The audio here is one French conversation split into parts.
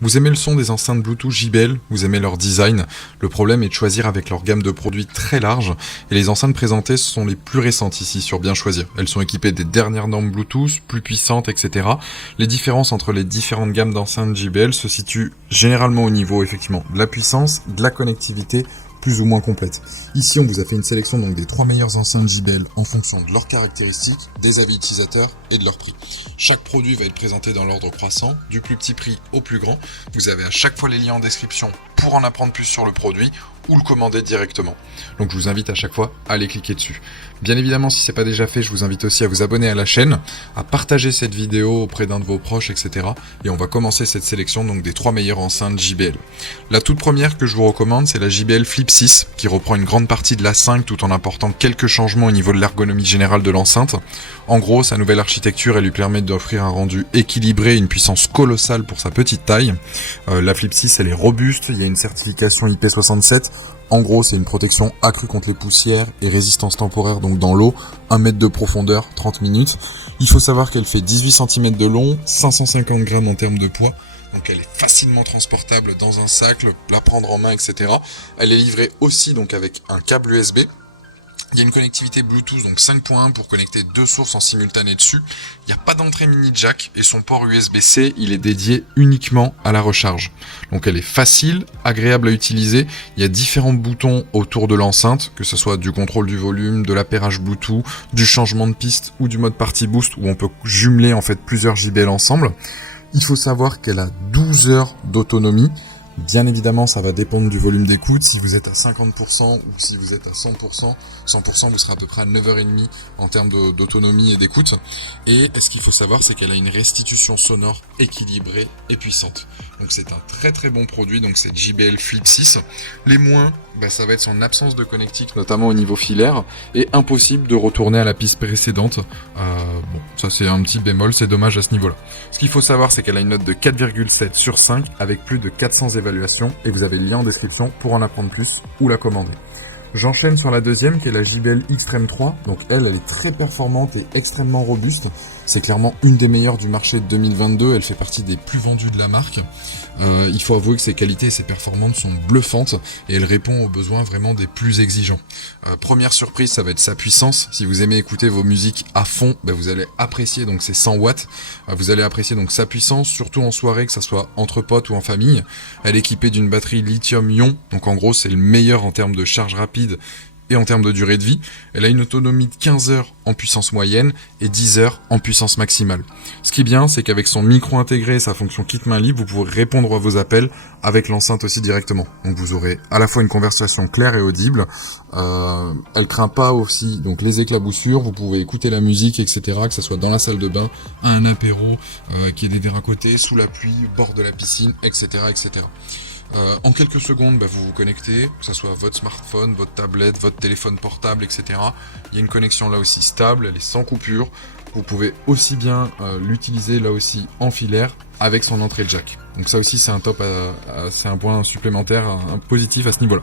Vous aimez le son des enceintes Bluetooth JBL, vous aimez leur design. Le problème est de choisir avec leur gamme de produits très large, et les enceintes présentées sont les plus récentes ici sur Bien Choisir. Elles sont équipées des dernières normes Bluetooth, plus puissantes, etc. Les différences entre les différentes gammes d'enceintes JBL se situent généralement au niveau effectivement de la puissance, de la connectivité, plus ou moins complète. Ici, on vous a fait une sélection donc des 3 meilleures enceintes JBL en fonction de leurs caractéristiques, des avis utilisateurs et de leur prix. Chaque produit va être présenté dans l'ordre croissant, du plus petit prix au plus grand. Vous avez à chaque fois les liens en description pour en apprendre plus sur le produit ou le commander directement. Donc je vous invite à chaque fois à aller cliquer dessus. Bien évidemment, si ce n'est pas déjà fait, je vous invite aussi à vous abonner à la chaîne, à partager cette vidéo auprès d'un de vos proches, etc. Et on va commencer cette sélection donc des 3 meilleures enceintes JBL. La toute première que je vous recommande, c'est la JBL Flip 6, qui reprend une grande partie de la 5 tout en apportant quelques changements au niveau de l'ergonomie générale de l'enceinte. En gros, sa nouvelle architecture, elle lui permet d'offrir un rendu équilibré et une puissance colossale pour sa petite taille. La Flip 6, elle est robuste, il y a une certification IP67. En gros, c'est une protection accrue contre les poussières et résistance temporaire donc dans l'eau, 1 mètre de profondeur, 30 minutes. Il faut savoir qu'elle fait 18 cm de long, 550 grammes en termes de poids. Donc elle est facilement transportable dans un sac, la prendre en main, etc. Elle est livrée aussi donc avec un câble USB. Il y a une connectivité Bluetooth, donc 5.1 pour connecter 2 sources en simultané dessus. Il n'y a pas d'entrée mini jack et son port USB-C, il est dédié uniquement à la recharge. Donc elle est facile, agréable à utiliser. Il y a différents boutons autour de l'enceinte, que ce soit du contrôle du volume, de l'appairage Bluetooth, du changement de piste ou du mode party boost où on peut jumeler en fait plusieurs JBL ensemble. Il faut savoir qu'elle a 12 heures d'autonomie. Bien évidemment, ça va dépendre du volume d'écoute. Si vous êtes à 50% ou si vous êtes à 100%, 100% vous serez à peu près à 9h30 en termes d'autonomie et d'écoute. Et ce qu'il faut savoir, c'est qu'elle a une restitution sonore équilibrée et puissante. Donc c'est un très très bon produit, donc c'est JBL Flip 6. Les moins, ça va être son absence de connectique, notamment au niveau filaire, et impossible de retourner à la piste précédente. Ça c'est un petit bémol, c'est dommage à ce niveau-là. Ce qu'il faut savoir, c'est qu'elle a une note de 4,7 sur 5 avec plus de 400 évaluations, et vous avez le lien en description pour en apprendre plus ou la commander. J'enchaîne sur la deuxième qui est la JBL Xtreme 3, donc elle est très performante et extrêmement robuste. C'est clairement une des meilleures du marché de 2022, elle fait partie des plus vendues de la marque. Il faut avouer que ses qualités et ses performances sont bluffantes et elle répond aux besoins vraiment des plus exigeants. Première surprise, ça va être sa puissance. Si vous aimez écouter vos musiques à fond, vous allez apprécier donc ces 100 watts. Vous allez apprécier donc sa puissance, surtout en soirée, que ça soit entre potes ou en famille. Elle est équipée d'une batterie lithium-ion, donc en gros c'est le meilleur en termes de charge rapide et en termes de durée de vie. Elle a une autonomie de 15 heures en puissance moyenne et 10 heures en puissance maximale. Ce qui est bien, c'est qu'avec son micro intégré et sa fonction kit main libre, vous pourrez répondre à vos appels avec l'enceinte aussi directement. Donc vous aurez à la fois une conversation claire et audible. Elle craint pas aussi donc les éclaboussures. Vous pouvez écouter la musique, etc. Que ce soit dans la salle de bain, à un apéro, qui est des à côté, sous la pluie, au bord de la piscine, etc., etc. En quelques secondes, vous vous connectez, que ce soit votre smartphone, votre tablette, votre téléphone portable, etc. Il y a une connexion là aussi stable, elle est sans coupure. Vous pouvez aussi bien l'utiliser là aussi en filaire avec son entrée jack. Donc ça aussi c'est un top, c'est un point supplémentaire, un positif à ce niveau-là.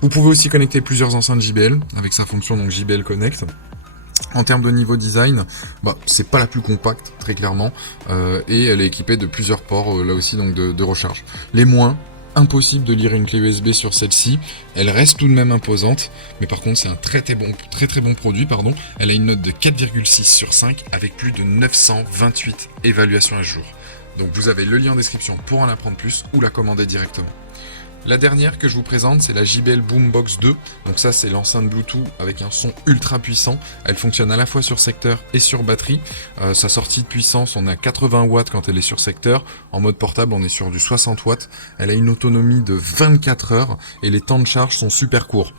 Vous pouvez aussi connecter plusieurs enceintes JBL avec sa fonction donc JBL Connect. En termes de niveau design, c'est pas la plus compacte très clairement, et elle est équipée de plusieurs ports là aussi donc de recharge. Les moins, impossible de lire une clé USB sur celle-ci, elle reste tout de même imposante, mais par contre c'est un très très bon produit, pardon. Elle a une note de 4,6 sur 5 avec plus de 928 évaluations à jour. Donc vous avez le lien en description pour en apprendre plus ou la commander directement. La dernière que je vous présente, c'est la JBL Boombox 2. Donc ça, c'est l'enceinte Bluetooth avec un son ultra puissant. Elle fonctionne à la fois sur secteur et sur batterie. Sa sortie de puissance, on est à 80 watts quand elle est sur secteur. En mode portable, on est sur du 60 watts. Elle a une autonomie de 24 heures et les temps de charge sont super courts.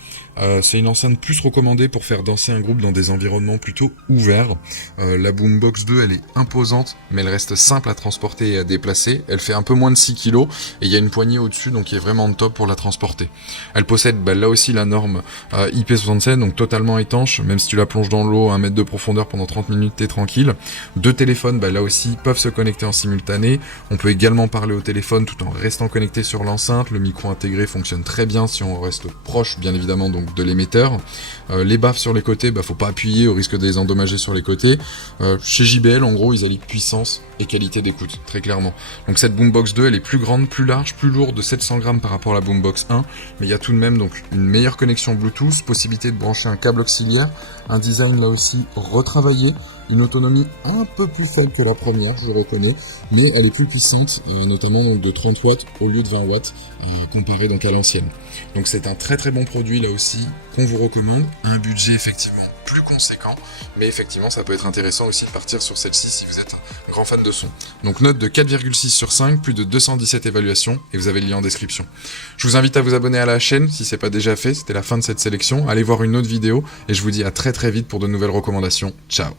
C'est une enceinte plus recommandée pour faire danser un groupe dans des environnements plutôt ouverts. La Boombox 2, elle est imposante, mais elle reste simple à transporter et à déplacer. Elle fait un peu moins de 6 kg et il y a une poignée au-dessus, donc qui est vraiment top pour la transporter. Elle possède là aussi la norme IP67, donc totalement étanche, même si tu la plonges dans l'eau à 1 mètre de profondeur pendant 30 minutes, t'es tranquille. Deux téléphones là aussi peuvent se connecter en simultané. On peut également parler au téléphone tout en restant connecté sur l'enceinte. Le micro intégré fonctionne très bien si on reste proche bien évidemment donc de l'émetteur. Les baffes sur les côtés, faut pas appuyer au risque de les endommager sur les côtés. Chez JBL en gros ils allient puissance et qualité d'écoute, très clairement. Donc cette Boombox 2, elle est plus grande, plus large, plus lourde de 700 grammes par rapport à la Boombox 1, mais il y a tout de même donc une meilleure connexion Bluetooth, possibilité de brancher un câble auxiliaire, un design là aussi retravaillé, une autonomie un peu plus faible que la première, je le reconnais, mais elle est plus puissante, notamment donc de 30 watts au lieu de 20 watts, comparé donc à l'ancienne. Donc c'est un très très bon produit là aussi, qu'on vous recommande, un budget effectivement plus conséquent, mais effectivement ça peut être intéressant aussi de partir sur celle-ci si vous êtes un grand fan de son. Donc note de 4,6 sur 5, plus de 217 évaluations, et vous avez le lien en description. Je vous invite à vous abonner à la chaîne si c'est pas déjà fait, c'était la fin de cette sélection, allez voir une autre vidéo, et je vous dis à très très vite pour de nouvelles recommandations, ciao.